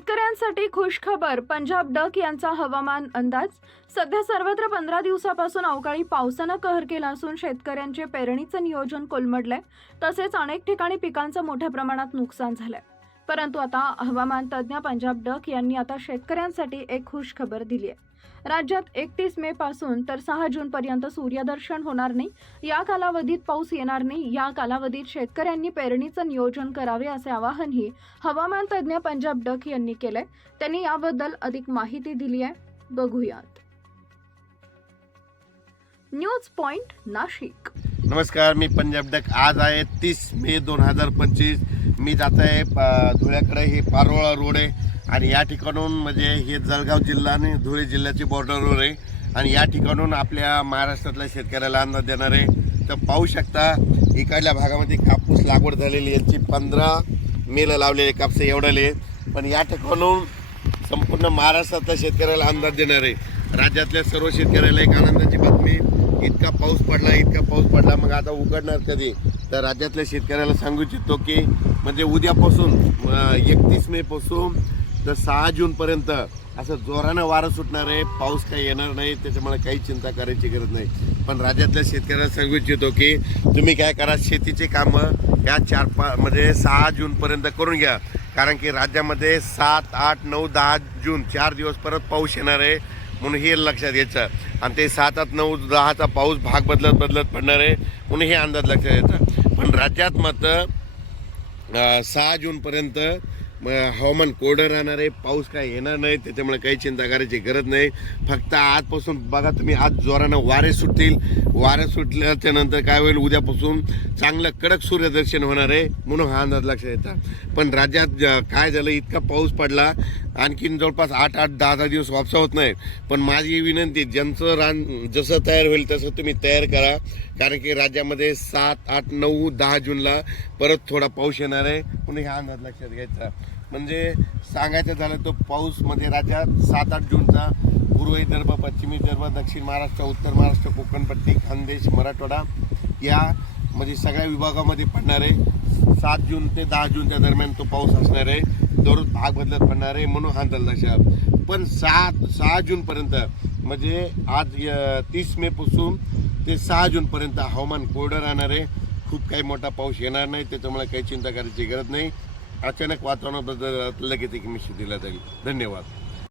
शेतकऱ्यांसाठी खुशखबर. पंजाब डक यांचा हवामान अंदाज. सध्या सर्वत्र पंधरा दिवसापासून अवकाळी पावसानं कहर केला असून शेतकऱ्यांचे पेरणीचं नियोजन कोलमडलंय. तसेच अनेक ठिकाणी पिकांचं मोठ्या प्रमाणात नुकसान झालंय. परंतु आता हवामान तज्ज्ञ पंजाब डक यांनी आता शेतकऱ्यांसाठी एक खुशखबर दिली आहे. राज्यात एकतीस मे पासून तर सहा जून पर्यंत सूर्यदर्शन होणार नाही. या कालावधीत पाऊस येणार नाही. या कालावधीत शेतकऱ्यांनी पेरणीचं नियोजन करावे असे आवाहनही हवामान तज्ज्ञ पंजाब डक यांनी केलंय. त्यांनी याबद्दल अधिक माहिती दिली आहे. बघूयात. News point Nashik. नमस्कार मी पंजाब डक आज आहे तीस मे दोन हजार पंचवीस. मी जात आहे पा धुळ्याकडे. हे पारोळा रोड आहे. आणि या ठिकाणून म्हणजे हे जळगाव जिल्हा आणि धुळे जिल्ह्याची बॉर्डर रोड आहे. आणि या ठिकाणून आपल्या महाराष्ट्रातल्या शेतकऱ्याला अंदाज देणार आहे. तर पाहू शकता इकडल्या भागामध्ये कापूस लागवड झालेली यांची पंधरा मेला लावलेले कापसे एवढाले पण या ठिकाणून संपूर्ण महाराष्ट्रातल्या शेतकऱ्याला अंदाज देणार आहे. राज्यातल्या सर्व शेतकऱ्याला एक आनंदाची बातमी. इतका पाऊस पडला इतका पाऊस पडला मग आता उघडणार कधी? तर राज्यातल्या शेतकऱ्याला सांगू इच्छितो की म्हणजे उद्यापासून एकतीस मे पासून तर सहा जून पर्यंत असं जोरानं वारं सुटणार आहे पाऊस काही येणार नाही त्याच्यामुळे काही चिंता करायची गरज नाही. पण राज्यातल्या शेतकऱ्याला सांगू इच्छितो की तुम्ही काय करा शेतीचे कामं या चार पा म्हणजे सहा जूनपर्यंत करून घ्या. कारण की राज्यामध्ये सात आठ नऊ दहा जून चार दिवस परत पाऊस येणार आहे. म्हणून हे लक्षात घ्यायचं आणि ते सात आठ नऊ दहाचा पाऊस भाग बदलत बदलत पडणार आहे. म्हणून हे अंदाज लक्षात घ्यायचा पण राज्यात मात्र सहा जूनपर्यंत हवामान कोरडं राहणार आहे. पाऊस काय येणार नाही. त्याच्यामुळे काही चिंता करायची गरज नाही. फक्त आजपासून बघा तुम्ही आज जोरानं वारे सुटतील. वारे सुटल्याच्या नंतर काय होईल? उद्यापासून चांगलं कडक सूर्यदर्शन होणार आहे. म्हणून हा अंदाज लक्षात येतात पण राज्यात काय झालं? इतका पाऊस पडला. आणखीन जवळपास आठ आठ दहा दहा दिवस वापसा होत नाही पण माझी विनंती ज्यांचं रान जसं तयार होईल तसं तुम्ही तयार करा. कारण की राज्यामध्ये सात आठ नऊ दहा जूनला परत थोडा पाऊस येणार आहे. पुन्हा ह्या अंदाज लक्षात घ्यायचा. म्हणजे सांगायचं झालं तो पाऊसमध्ये राज्यात सात आठ जूनचा पूर्व विदर्भ पश्चिमी विदर्भ दक्षिण महाराष्ट्र उत्तर महाराष्ट्र कोकणपट्टी खानदेश मराठवाडा या म्हणजे सगळ्या विभागामध्ये पडणार आहे. सात जून ते दहा जूनच्या दरम्यान तो पाऊस असणार आहे. दररोज भाग बदलत पडणार आहे म्हणून हा अंदाज पण सात सहा जूनपर्यंत म्हणजे आज तीस मेपासून ते सहा जूनपर्यंत हवामान कोरडं राहणार आहे. खूप काही मोठा पाऊस येणार नाही त्याच्यामुळे काही चिंता करायची गरज नाही. अचानक वातावरण बदल लगेच एक मिशी दिला जाईल. धन्यवाद.